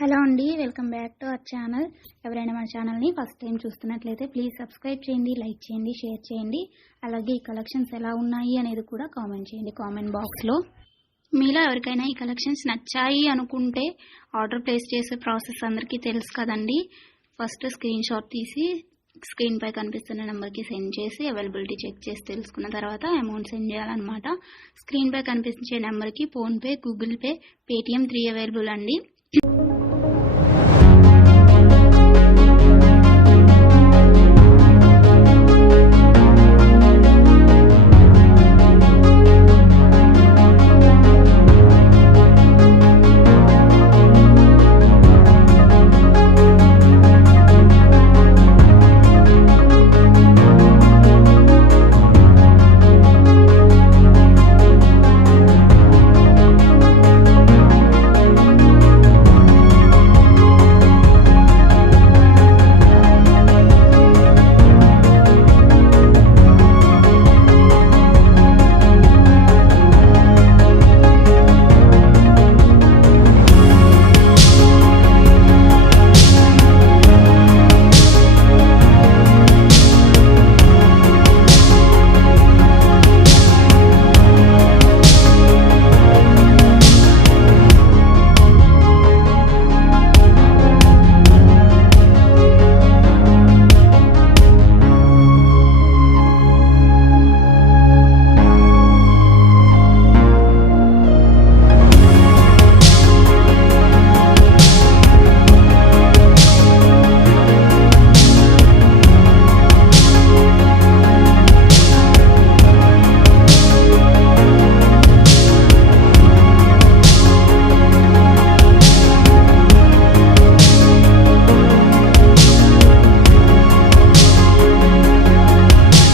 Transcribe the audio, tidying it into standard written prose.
Hello అండి, welcome back to our channel. ఎవరైనా మన ఛానల్ని ఫస్ట్ టైం చూస్తున్నట్లయితే ప్లీజ్ సబ్స్క్రైబ్ చేయండి, లైక్ చేయండి, షేర్ చేయండి. అలాగే ఈ కలెక్షన్స్ ఎలా ఉన్నాయి అనేది కూడా కామెంట్ చేయండి కామెంట్ బాక్స్లో. మీలో ఎవరికైనా ఈ కలెక్షన్స్ నచ్చాయి అనుకుంటే ఆర్డర్ ప్లేస్ చేసే ప్రాసెస్ అందరికీ తెలుసు కదండి. ఫస్ట్ స్క్రీన్ షాట్ తీసి స్క్రీన్ పై కనిపిస్తున్న నెంబర్కి సెండ్ చేసి అవైలబిలిటీ చెక్ చేసి తెలుసుకున్న తర్వాత అమౌంట్ సెండ్ చేయాలన్నమాట. స్క్రీన్ పై కనిపించే నెంబర్కి PhonePe, Google pay, Paytm 3 available అండి.